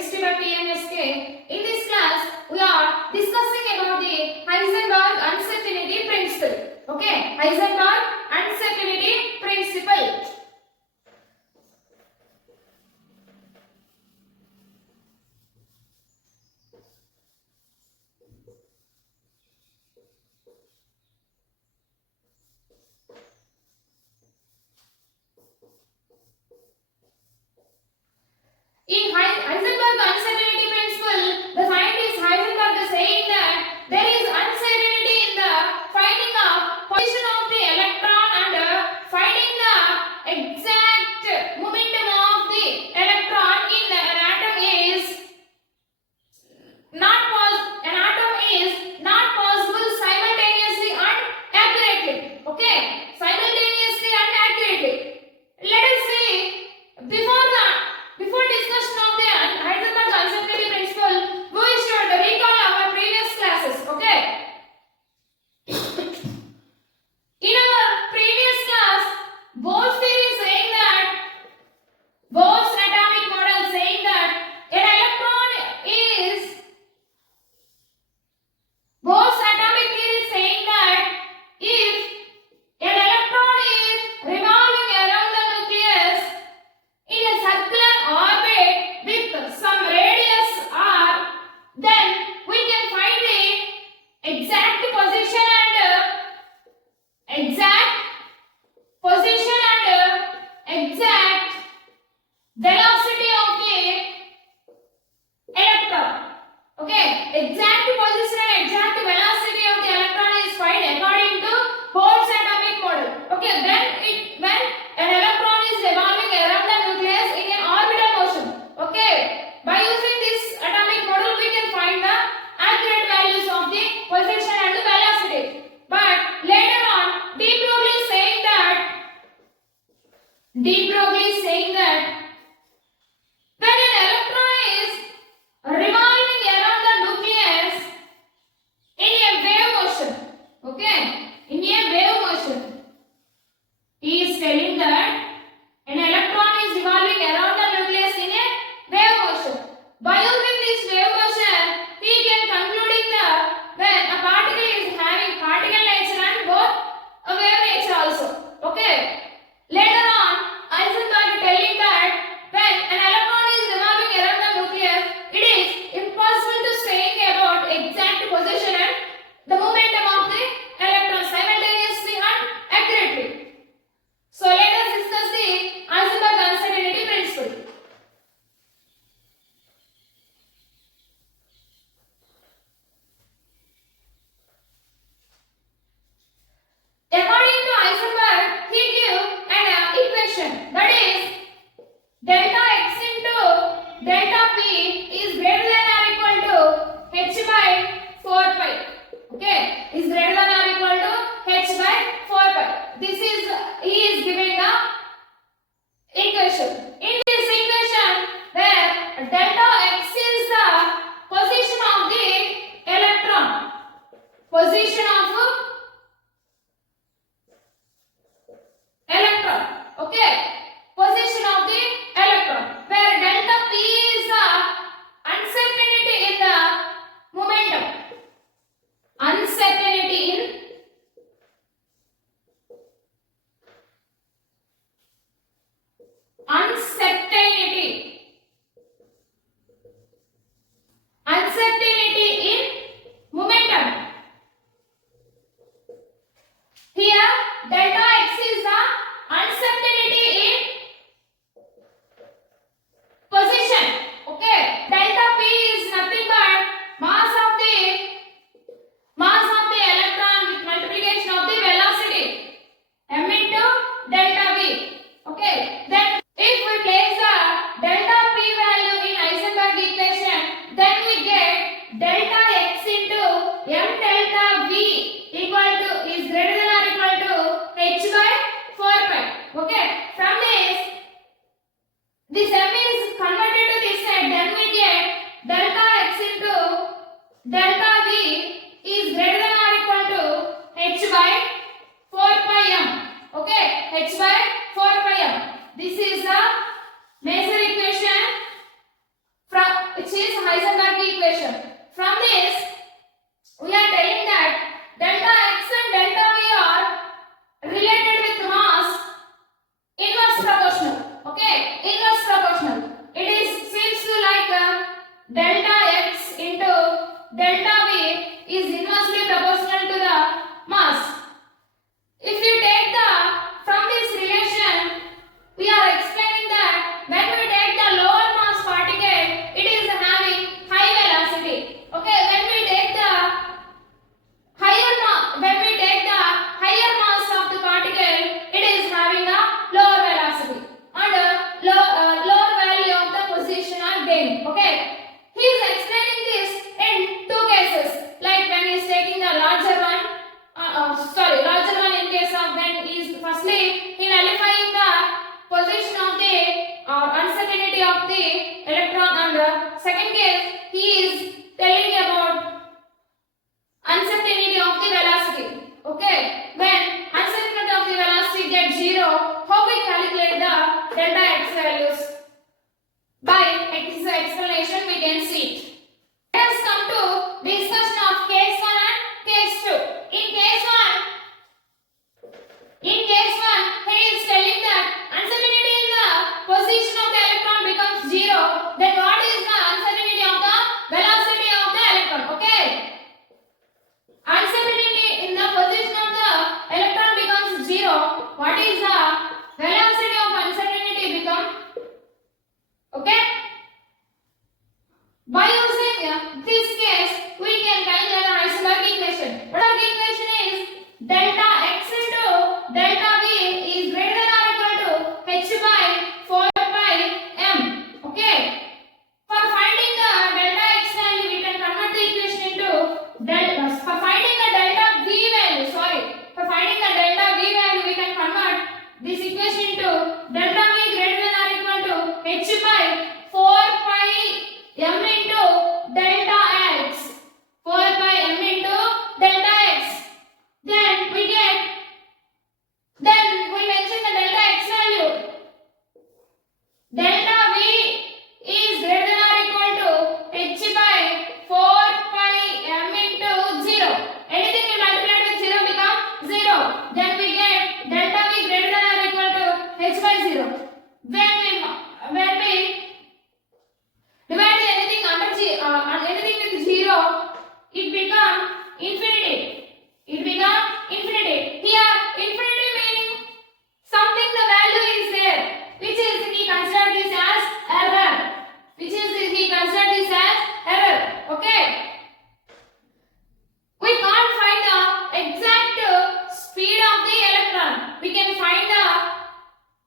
principle PMSK. In this class, we are discussing about the Heisenberg Uncertainty Principle. Okay, Heisenberg Uncertainty Principle. In Heisenberg Uncertainty Principle, the scientist Heisenberg is saying that there is uncertainty in the finding of position of the electron and finding the exact momentum of the electron in an atom is not possible simultaneously and accurately. Okay, simultaneously and accurately. Let us see before discussion of the Heisenberg Uncertainty Principle, we should recall our previous classes. Okay. In our previous class, Bohr's theory saying that Bohr's atomic model saying that an electron is Bohr's atomic theory saying that if an electron is revolving around the nucleus in a circular orbit with some radius r, then we can find the exact position and exact velocity of the electron. Okay, exact position and exact velocity of the electron is found according to Bohr's atomic model. Okay, then when an electron is revolving around the nucleus in an orbital motion. Okay, by using this atomic model we can find the accurate values of the position and the velocity. But later on, De Broglie is saying that when an electron is revolving around the nucleus in a wave motion, okay, in a wave motion, he is telling that an electron is revolving around the nucleus in a wave motion. By using this wave motion, he can concluding that when a particle is having particle nature and both a wave nature also. Okay. Later on, Heisenberg telling that when an electron is revolving around the nucleus, it is impossible to say about exact position and the momentum of the electron simultaneously and accurately. So let us discuss the Heisenberg Uncertainty Principle. According to Heisenberg, he gives an equation that is delta x into delta p is greater than or equal to h by 4 pi. Okay, is greater than or equal to h by 4 pi. This is he is giving the equation. In this equation, where delta x is the position of the electron, position of electron. Okay, position of the electron, where delta p is the uncertainty in the momentum. Uncertainty in momentum. Here delta x is the uncertainty in position. Okay, delta p is nothing but mass of the electron with multiplication of the velocity m into delta v. Okay, then if we place the delta p value in Heisenberg equation, then we get delta x into m delta v equal to is greater than or equal to h by 4 pi. Okay, from this m is converted to this side, then we get delta x into delta v is greater than or equal to h by 4 pi m. Okay, h by 4 pi m. This is the Mason's equation. From By explanation we can see it. Let us come to discussion of case 1 and case 2. In case 1, he is telling that uncertainty in the position of the electron becomes 0. Then what is the uncertainty of the velocity of the electron? Okay. Uncertainty in the position of the electron becomes 0. What is the velocity of uncertainty become? Okay. By using this case, we can calculate the Heisenberg equation. Heisenberg equation is delta x into delta v is greater than or equal to h by 4 pi m. Okay. For finding the delta x value, we can convert the equation into delta. For finding the delta v value, we can convert this equation into delta v greater than or equal to h by 4 pi m into delta x. 4 pi m into delta x. Then we mention the delta x value. Delta v is greater than or equal to h by 4 pi m into 0. Anything you multiply with 0 become 0. Then we get delta v greater than or equal to h by 0. When we divide anything anything with 0, it become infinity. Here infinity meaning something the value is there, which is he considered this as error. Okay. We can't find the exact speed of the electron. We can find the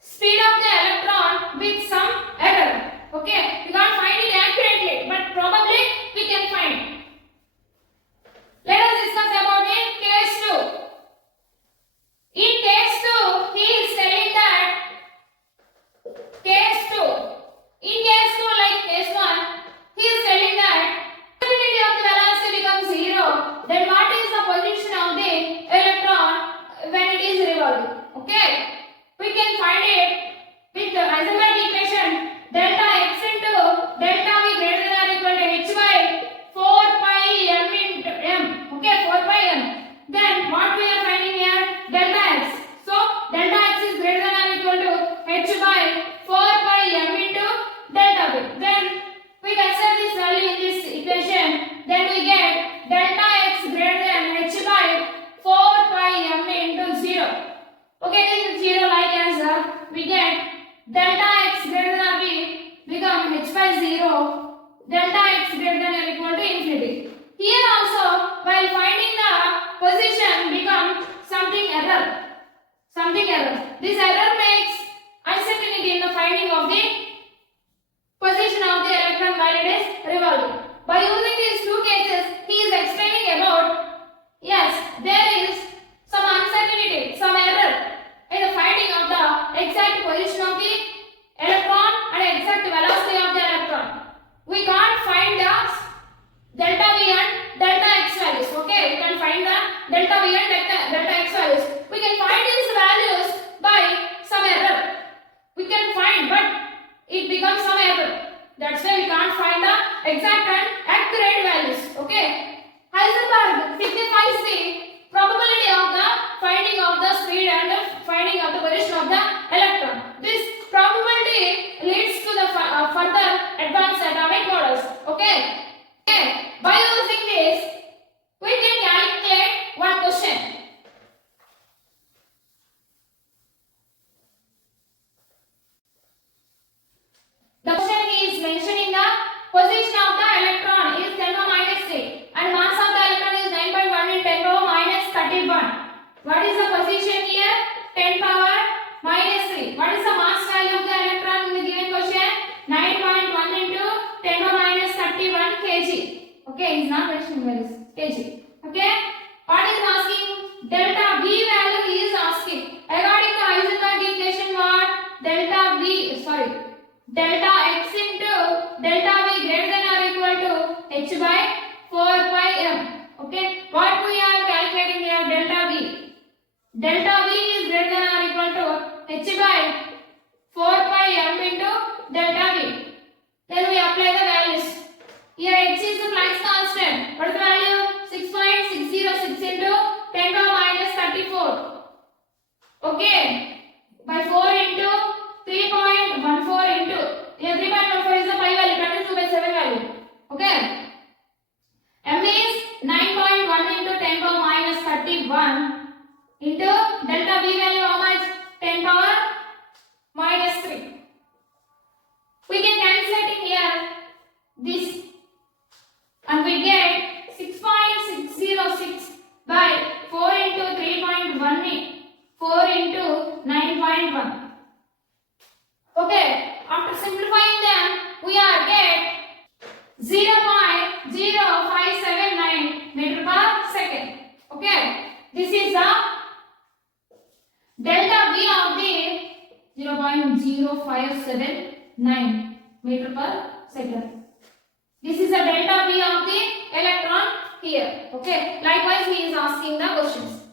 speed of the electron with some error. Okay. We can't find it accurately, but probably we can find. Let us discuss about in case 2. In case 2, he is telling that case 2. In case 2, like case 1, he is telling that uncertainty of the velocity becomes 0. Then what is the position of the electron when it is revolving? Okay. We can find it with the Heisenberg equation delta x into delta v greater than or equal to h by 4 pi m into m. Okay, 4 pi m. Then what we are finding here? Delta x. So delta x is greater than or equal to h by 4 pi m into delta v. Then we consider this value in this equation. Then we get delta x greater than h by 4 pi m into 0. Okay, this is 0 like answer. We get delta x greater than or v become h by 0. Delta x greater than or equal to infinity. Here also, while finding the position become something error. This error makes uncertainty in the finding of the position of the electron while it is revolving. By using these two cases, he is explaining about, yes, there is some uncertainty, some error in the finding of the exact position of the electron and exact velocity of the electron. We can't find the delta v and delta x values. Okay, we can find the delta v and delta x values. We can find these values by some error. We can find, but it becomes some error. That's why we can't find the exact and accurate values. Okay. Heisenberg signifies the probability of the finding of the speed and the finding of the position of the electron. This probability leads to the further advanced atomic models. Okay. By using this, we can calculate one question. The question is mentioning the position of the electron is 10 power minus 3 and mass of the electron is 9.1 in 10 power minus 31. What is the position here? 10 power minus 3. What is the mass value of the electron in the given question? 9.1 into 10 power minus 31 kg. Okay, it's not mentioning values. Kg. Okay. What is asking? Delta V value is asking. According to Heisenberg equation, what? Delta x into delta v greater than or equal to h by 4 pi m. Okay. What we are calculating here? Delta v. Delta v is greater than or equal to h by 4 pi m into delta v. Okay, by 4 into 3.14 into, here 3.14 is the 5 value, 22 by 7 value. Okay, m is 9.1 into 10 power minus 31 into delta v value how much? 10 power minus 3. We can calculate in here this and we get 6.606 by 4 into 3.1 4 into 9.1. Okay, after simplifying them, we are get 0.0579 meter per second. Okay, this is the delta V of the 0.0579 meter per second. This is the delta V of the electron here. Okay, likewise he is asking the questions.